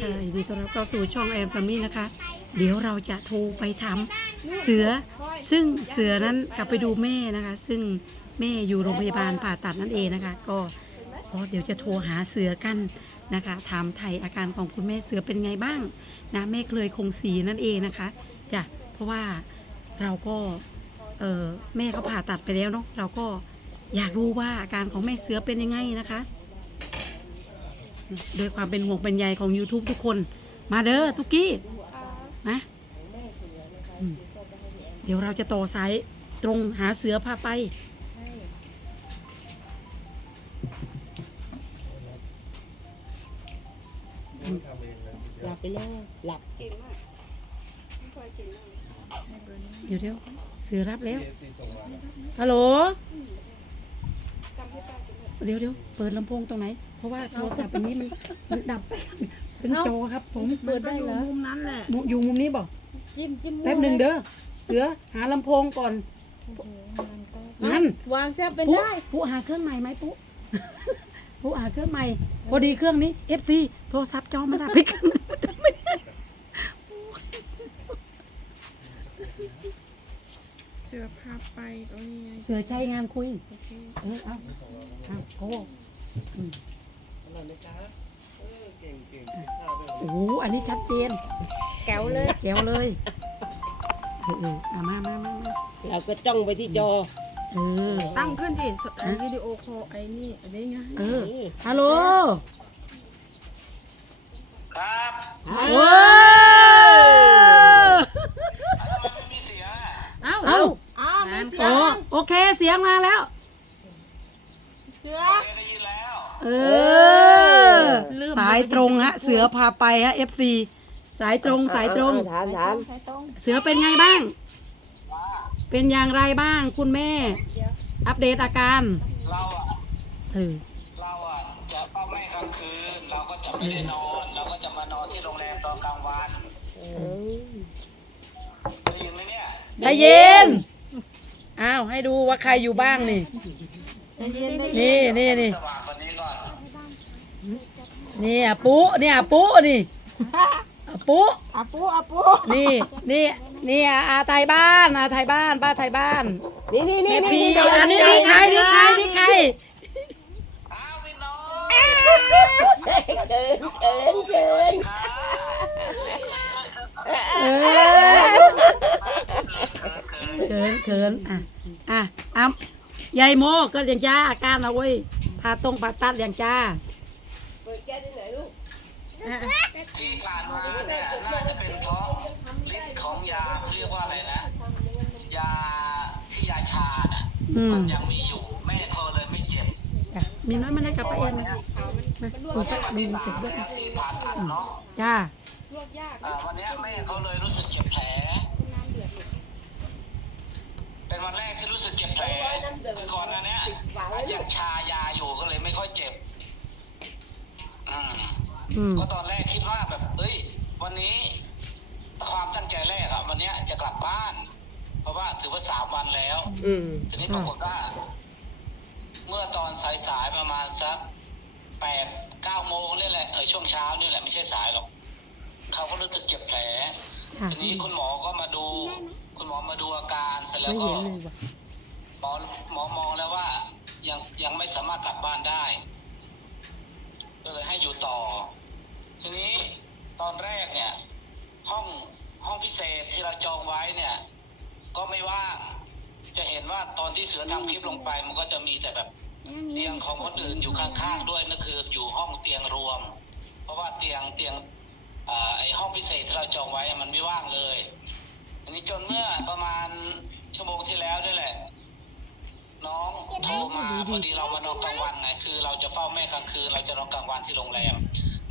ค่ะยินดีต้อนรับเข้าสู่ช่องแอนฟามี่นะคะ เดี๋ยวเราจะโทรไปถามเสือ ซึ่งเสือนั้นกลับไปดูแม่นะคะ ซึ่งแม่อยู่โรงพยาบาลผ่าตัดนั่นเองนะคะ ก็ก็เดี๋ยวจะโทรหาเสือกันนะคะ ถามไทยอาการของคุณแม่เสือเป็นไงบ้างนะแม่เคยคงสีนั่นเองนะคะจ้ะเพราะว่าเราก็เออแม่ก็ผ่าตัดไปแล้วเนาะเราก็อยากรู้ว่าอาการของแม่เสือเป็นยังไงนะคะ ด้วยความเป็นห่วงเป็นใยของ YouTube ทุกคน มาเด้อทุกกี้มาอืมเดี๋ยวเราจะต่อสายตรงหาเสือพาไป หลับไปแล้วหลับเดี๋ยวเดี๋ยวเสือรับแล้วฮัลโหล เดี๋ยวเดี๋ยวเปิดลำโพงตรงไหน เพราะว่าโทรศัพท์อันนี้มันมันดับไปเป็นจอครับ ผมเปิดได้เหรอมุมนั้นแหละมุอยู่มุมนี้บอกจิ้มจิ้มแป๊บหนึ่งเด้อเสือหาลำโพงก่อนนั่นวางแซ่บเป็นปุ๊ได้ปุ๊หาเครื่องใหม่ไหมปุ๊ปุ๊หาเครื่องใหม่พอดีเครื่องนี้ FC โทรศัพท์จอมันดับไปกันเชือพาไปตรงนี้ไงเสือใช้งานคุยโอเคเออเอาเอาโอ้อืมโอ้โหอันนี้ชัดเจนแก้วเลย แจ๋วเลยเออเออเอามามามามาเราก็จ้องไปที่จอเออ ตั้งขึ้นสิไอ้วิดีโอคอลไอ้นี่อะไรไงเออฮัลโหล ครับว้าวไม่มีเสียงอะ เอ้าอ้าวมีเสียโอ้งโอเค เสียงมาแล้ว เสือเคยได้ยินแล้ว เออสายตรงฮะ เสือพาไปฮะ FC สายตรงสายตรง ถามถามใช้ตรงเสือเป็นไงบ้าง เป็นอย่างไรบ้างคุณแม่ อัปเดตอาการเราอะ เออเราอะจะเฝ้าแม่กลางคืน เราก็จะไม่ได้นอน เราก็จะมานอนที่โรงแรมตอนกลางวันได้ยินไหมเนี่ย ได้ยินอ้าวให้ดูว่าใครอยู่บ้างนี่ได้ ยินได้ยินนี่นี่นี่สว่างกว่านี้ก่อนนี่อะปุ๊นี่อะปุ๊นี่อะปุ๊อาปูอาปูนี่นี่นี่อาอาไทยบ้านอาไทยบ้านป้าไทยบ้านนี่นี่นี่แม่พีนี่อันนี้นี่ใครนี่ใครนี่ใครอ้าวพี่น้องเกินเกินเกินค่ะเออเขินเขินอะอะอะ ยายโมก็อย่างจ้าอาการเอาไว้ยผ่าตรงผ่าตัดอย่างจ้าอะที่ผ่านมาเนี่ยน่าจะเป็นเพราะฤทธิ์ของยาเขาเรียกว่าอะไรนะ ยาที่ยาชาน่ะอืมมันยังมีอยู่แม่เขาเลยไม่เจ็บจ้ะมีน้อยมันได้กลับไปเองไหมมาดูไปดูที่มันสาเสร็จด้วยแล้วที่ผ่าตัดเนาะจ้า อ่าวันเนี้ยแม่เขาเลยรู้สึกเจ็บแผล วันแรกที่รู้สึกเจ็บแผลคือก่อนหน้าเนี้ยยังชายาอยู่ก็เลยไม่ค่อยเจ็บอืมอืมก็ตอนแรกคิดว่าแบบเฮ้ย วันนี้ ความตั้งใจแรกอะวันเนี้ยจะกลับบ้าน เพราะว่าถือว่าสามวันแล้วอืมทีนี้ปรากฏว่า เมื่อตอนสายๆประมาณสักแปดเก้าโมงนี่แหละเออช่วงเช้านี่แหละไม่ใช่สายหรอกเขาก็รู้สึกเจ็บแผลค่ะทีนี้คุณหมอก็มาดู คุณหมอมาดูอาการเสร็จแล้ไม่วก็เห็นเลยว่ะหมอหมอมองแล้วว่า ยังยังไม่สามารถกลับบ้านได้ ก็เลยให้อยู่ต่อ ทีนี้ตอนแรกเนี่ย ห้องห้องพิเศษที่เราจองไว้เนี่ย ก็ไม่ว่างจะเห็นว่าตอนที่เสือทำคลิปลงไป มันก็จะมีแต่แบบเตียงของคนอื่นอยู่ข้างๆด้วยนั่นคืออยู่ห้องเตียงรวม เพราะว่าเตียงเตียงอ่าไอห้องพิเศษที่เราจองไว้อะมันไม่ว่างเลย ทีนี้จนเมื่อประมาณชั่วโมงที่แล้วด้วยแหละ น้องโทรมาพอดีเรามานอนกลางวันไงคือ เราจะเฝ้าแม่กลางคืนเราจะนอนกลางวันที่โรงแรม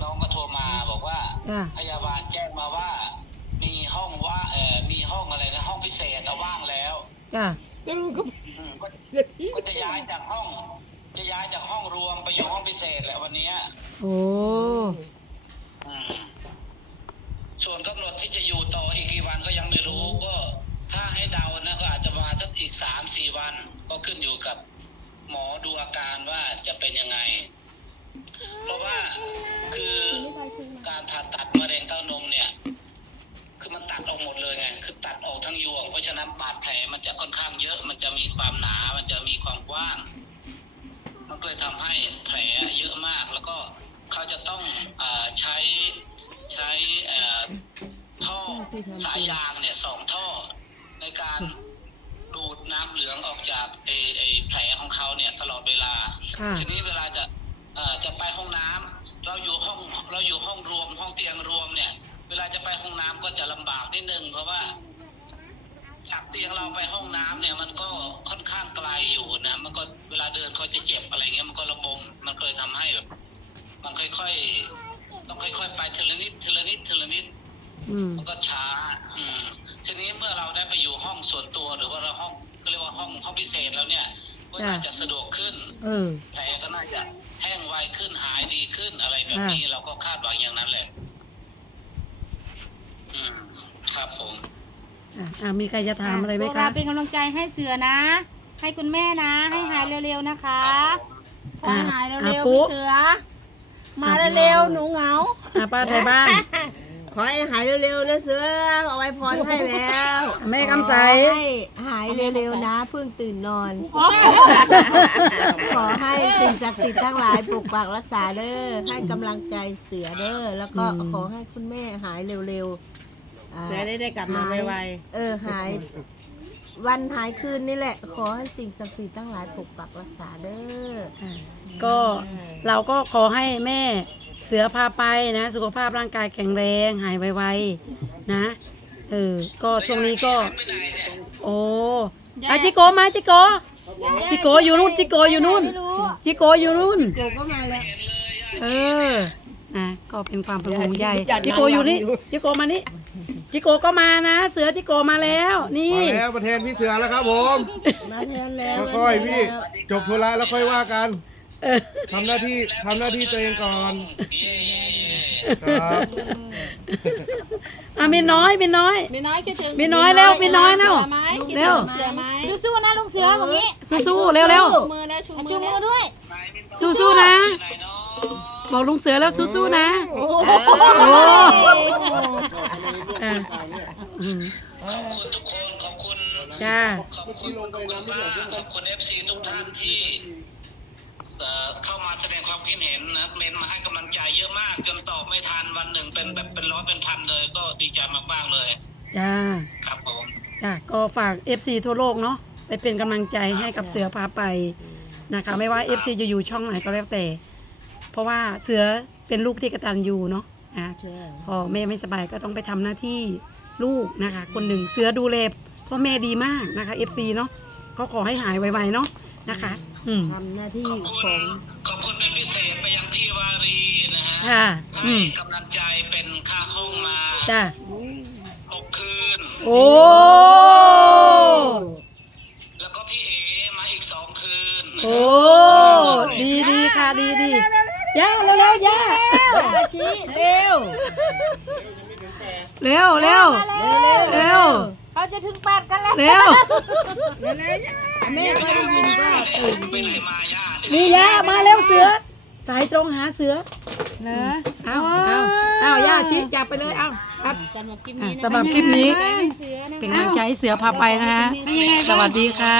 น้องก็โทรมาบอกว่าจ้าพยาบาลแจ้งมาว่า มีห้องว่าเออมีห้องอะไรนะห้องพิเศษอะว่างแล้วจ้าจะรู้ก็อืมก็ก็จะย้ายจากห้อง จะย้ายจากห้องรวมไปอยู่ห้องพิเศษแหละวันเนี้ย โอ้อืมส่วนกำหนดที่จะอยู่ต่ออีกกี่วันก็ยังไม่รู้ก็ถ้า ให้เดานะก็อาจจะมาสักอีกสามสี่วัน ก็ขึ้นอยู่กับหมอดูอาการว่าจะเป็นยังไง เพราะว่าคือการผ่าตัดมะเร็งเต้านมเนี่ย คือมันตัดออกหมดเลยไง คือตัดออกทั้งยวง เพราะฉะนั้นบาดแผลมันจะค่อนข้างเยอะ มันจะมีความหนา มันจะมีความกว้าง มันก็เลยทำให้แผลเยอะมาก แล้วก็เขาจะต้องอใช้ใช้ท่อสายยางเนี่ยสองท่อ การดูดน้ำเหลืองออกจากไอ้ไอ้แผลของเขาเนี่ยตลอดเวลา ค่ะ ทีนี้เวลาจะเอ่อจะไปห้องน้ำเราอยู่ห้องเราอยู่ห้องรวม ห้องเตียงรวมเนี่ย เวลาจะไปห้องน้ำก็จะลำบากนิดนึงเพราะว่าจากเตียงเราไปห้องน้ำเนี่ย มันก็ค่อนข้างไกลอยู่นะมันก็เวลาเดินเขาจะเจ็บอะไรเงี้ยมันก็ระบมมันก็เลยทำให้แบบมันค่อยๆต้องค่อย ๆ ไปทีละนิดทีละนิดทีละนิด อืม มันก็ช้า อืม ทีนี้เมื่อเราได้ไปอยู่ห้องส่วนตัวหรือว่าเราห้องก็เรียกว่าห้องห้องพิเศษแล้วเนี่ย ก็น่าจะสะดวกขึ้น เออ แผลก็น่าจะแห้งไวขึ้นหายดีขึ้นอะไรแบบนี้เราก็คาดหวังอย่างนั้นแหละ อืม ครับผม อะอะมีใครจะถามอะไรไหมพวกครัเราบ เป็นกำลังใจให้เสือนะ ให้คุณแม่นะ ให้หายเร็วๆนะคะขอให้หายอะเร็วๆปุ๊ พี่เสือ มาเร็วๆหนูเหงา อะป้าไทยบ้าน ขอให้หายเร็วๆนะเสือเอาไว้พรให้แล้วแม่คำใสให้หายเร็วๆนะเพิ่งตื่นนอน ขอให้สิ่งศักดิ์สิทธิ์ทั้งหลายปกปักรักษาเด้อให้กำลังใจเสือเด้อแล้วก็ขอให้คุณแม่หายเร็วๆอ่า เสือได้ได้กลับมาไวเออหาย วันหายคืนนี่แหละ ขอให้สิ่งศักดิ์สิทธิ์ทั้งหลายปกปักรักษาเด้อ ก็เราก็ขอให้แม่เสือพาไปนะ สุขภาพร่างกายแข็งแรงหายไวๆนะเออก็ช่วงนี้ก็ไปไหนเนี่ยโอ้อะจิโกมาจิโกจิโกอยู่นู่นจิโกอยู่นู่นจิโกอยู่นู่นโกก็มาแล้วเออนะก็เป็นความเป็นห่วงใยจิโกอยู่นี่จิโกมานี่จิโกก็มานะ เสือจิโกมาแล้วนี่มาแล้วประเทศพี่เสือแล้วครับผมมาแทนแล้วค่อยๆพี่จบธุระแล้วค่อยว่ากันเออ ทำหน้าที่ทำหน้าที่ตัวเองก่อนเย่เย่เย่ครับอะมีน้อยมีน้อยๆมีน้อยคิดถึงมีน้อยแล้วมีน้อยแล้วเสืไหมคิดถึงเร็ว เสือไหมสู้ๆนะลุงเสือแบบนี้สู้ๆเร็วเร็วชูมือแล้วชูเอามืชูอมืแล้อวด้วยๆสู้ๆนะไหนเนาะบอกลุงเสือแล้วสู้ๆนะ โอ้เอออืมขอบคุณทุกคนขอบคุณจ้าขอบคุณขอบคุณมากขอบคุณเอฟซีทุกท่านที่ เอ่อเข้ามาแสดงความคิดเห็นนะเมนมาให้กำลังใจเยอะมาก จนตอบไม่ทันวันหนึ่งเป็นแบบเป็นร้อยเป็นพันเลย ก็ดีใจมากๆเลยจ้าครับผมจ้าก็ฝาก FC ทั่วโลกเนาะไปเป็นกำลังใจให้กับเสือพาไปนะคะ ไม่ว่า FC จะอยู่ช่องไหนก็แล้วแต่ เพราะว่าเสือเป็นลูกที่กระตันยูเนาะนะพอแม่ไม่สบายก็ต้องไปทำหน้าที่ลูกนะคะ คนหนึ่งเสือดูแลพ่อแม่ดีมากนะคะ FC เนาะก็ขอให้หายไวๆเนาะนะคะ อืมทำหน้าที่ขอบขคุอณง ขอบคุณเป็นพิเศษไปยังพี่วารีนะฮะค่ะอืให้มกำลังใจเป็นค่าห้องมาจ้าหกคืน โอ้ แล้วก็พี่เอมาอีกสองคืนโอ้ ดีดีค่ะดีดีย่าเร็วเร็วย่าชี้เร็วเร็วเร็วเร็วเขาจะถึงแปดกันแล้วเร็ว แม่ก็ได้ยินก็ไปไหนมาย่าเนี่ยนี่ย่ามาเร็วเสือ สายตรงหาเสือนะเอาเอาเอาย่าชี้จับไปเลยเอาครับสำหรับคลิปอะนี้นะสำหรับคลิปนี้ให้เสือนะเป็นกำลังใจให้เสือพาไปนะฮะสวัสดีค่ะ